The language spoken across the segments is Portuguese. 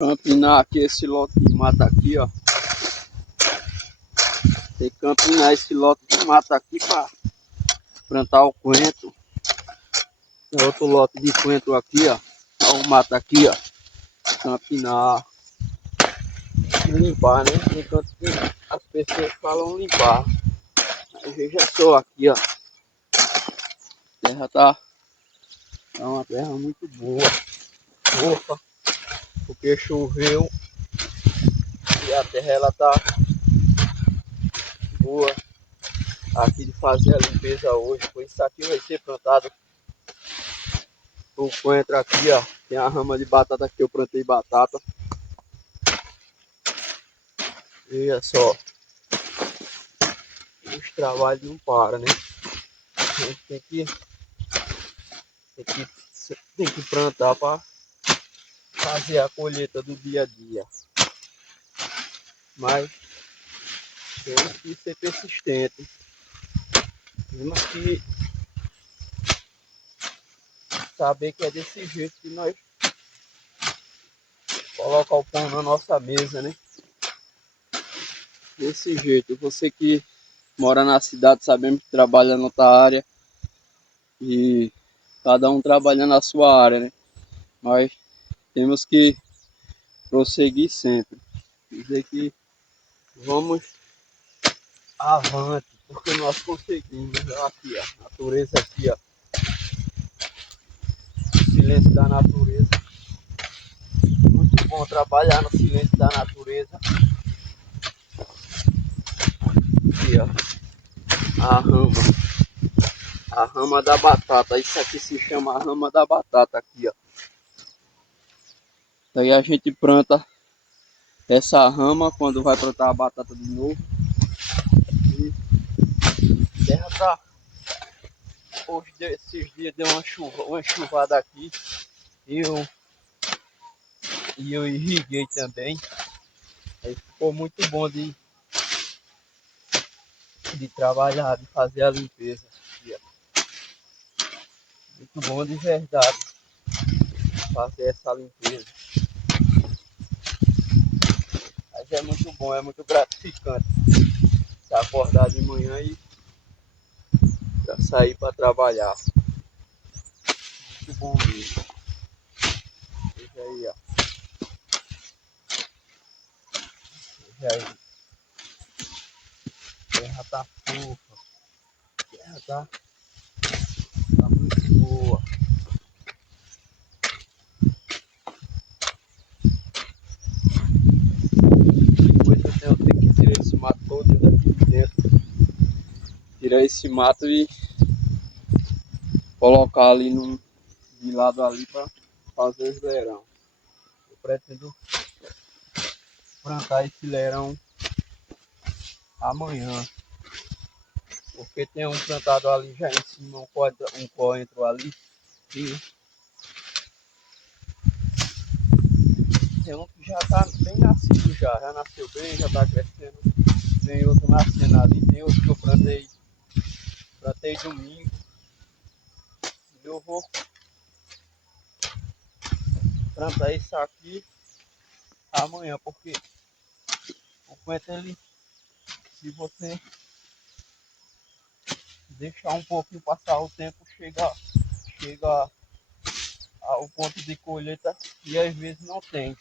Campinar aqui esse lote de mata aqui, ó. Tem que campinar esse lote de mata aqui para plantar o coentro. Tem outro lote de coentro aqui, ó. Olha o mato aqui, ó. Campinar. E limpar, né? Enquanto as pessoas falam limpar. Aí veja só aqui, ó. A terra tá uma terra muito boa. Fofa. Porque choveu. E a terra ela tá boa. Aqui de fazer a limpeza hoje. Pois isso aqui vai ser plantado. O coentro aqui, ó. Tem a rama de batata que eu plantei batata. Veja só. Os trabalhos não param, né? A gente tem que plantar para fazer a colheita do dia a dia. Mas temos que ser persistente. Temos que saber que é desse jeito que nós colocar o pão na nossa mesa, né? Desse jeito. Você que mora na cidade, sabemos que trabalha na outra área e cada um trabalhando na sua área, né? Mas temos que prosseguir sempre. Dizer que vamos avante, porque nós conseguimos. Aqui, ó, a natureza aqui, ó. O silêncio da natureza. Muito bom trabalhar no silêncio da natureza. Aqui, ó. A rama da batata. Isso aqui se chama a rama da batata aqui, ó. Daí a gente planta essa rama quando vai plantar a batata de novo. E a terra tá. Hoje, esses dias deu uma chuvada aqui. E eu irriguei também. Aí ficou muito bom de trabalhar, de fazer a limpeza. Aqui, ó. Muito bom de verdade fazer essa limpeza. Mas é muito bom, é muito gratificante se acordar de manhã e já sair para trabalhar. Muito bom mesmo. Veja aí, ó. Veja aí. A terra tá fofa. A terra tá muito boa. Depois eu tenho que tirar esse mato todo daqui de dentro. Tirar esse mato e colocar ali de lado ali para fazer os leirão. Eu pretendo plantar esse leirão amanhã. Porque tem um plantado ali já em cima, um coentro ali. E tem um que já tá bem nascido já nasceu bem, já tá crescendo. Tem outro nascendo ali, tem outro que eu plantei domingo. E eu vou plantar isso aqui amanhã, porque o coentro ele, se você deixar um pouquinho passar o tempo, chega ao ponto de colheita e às vezes não tem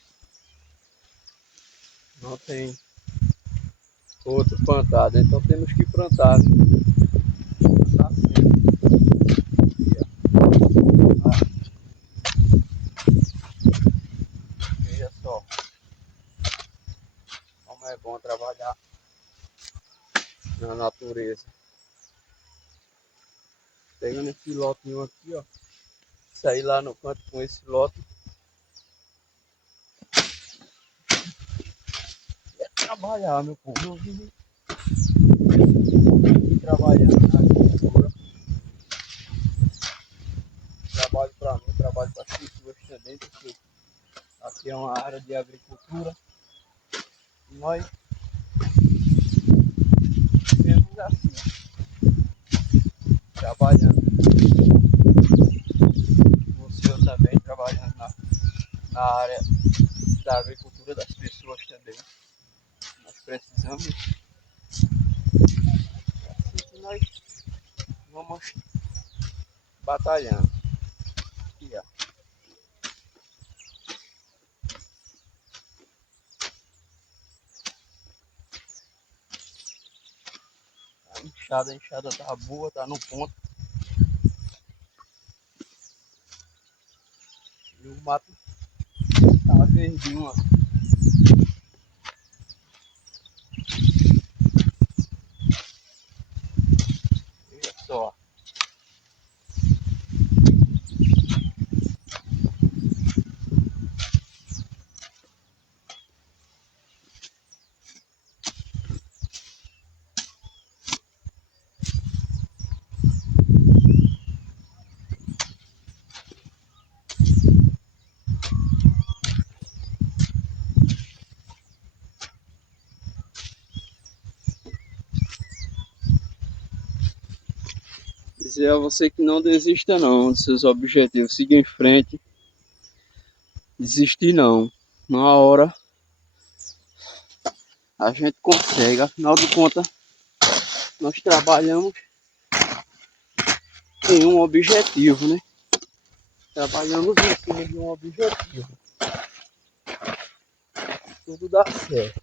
outro plantado, então temos que plantar, né? Plantar sempre. Veja só como é bom trabalhar na natureza. Pegando esse lotinho aqui, ó, sair lá no canto com esse lote. É trabalhar, meu povo. Eu vivo trabalhando na agricultura. Trabalho para mim, trabalho para as pessoas também, porque aqui é uma área de agricultura. E nós vivemos assim, trabalhando. O senhor também trabalhando na área da agricultura das pessoas também. Nós precisamos, assim que nós vamos batalhando. Aqui, ó. A enxada tá boa, tá no ponto. E o mato tá verdinho, ó. Olha só. Dizer a você que não desista não dos seus objetivos, siga em frente, desistir não. Na hora a gente consegue, afinal de contas nós trabalhamos em um objetivo, né? Trabalhamos em cima de um objetivo. Tudo dá certo.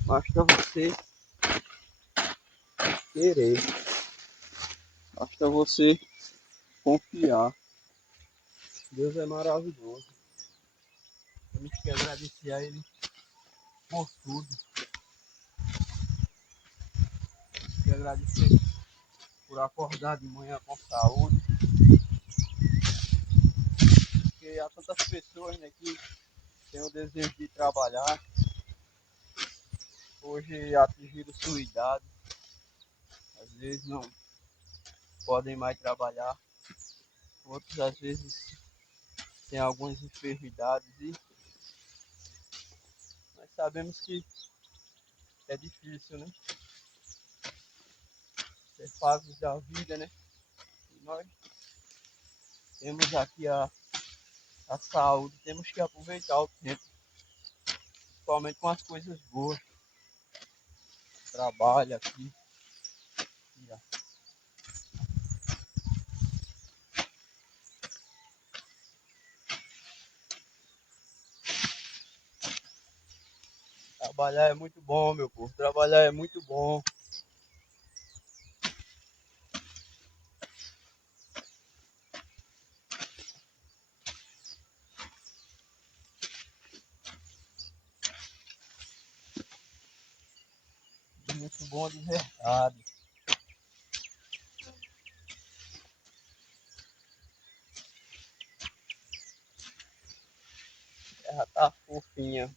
Basta você querer. Basta você confiar. Deus é maravilhoso. Temos que agradecer a Ele por tudo. Temos que agradecer por acordar de manhã com saúde. Porque há tantas pessoas, né, que têm o desejo de trabalhar. Hoje atingiram sua idade. Às vezes não podem mais trabalhar. Outros às vezes têm algumas enfermidades e nós sabemos que é difícil, né? É fases da vida, né? E nós temos aqui a saúde, temos que aproveitar o tempo, principalmente com as coisas boas. Trabalho aqui. Ó. Trabalhar é muito bom, meu povo. Trabalhar é muito bom. Muito bom de verdade. A terra tá fofinha.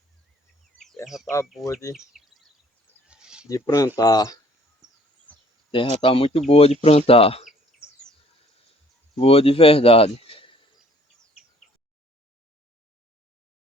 A terra tá boa de plantar. A terra tá muito boa de plantar. Boa de verdade.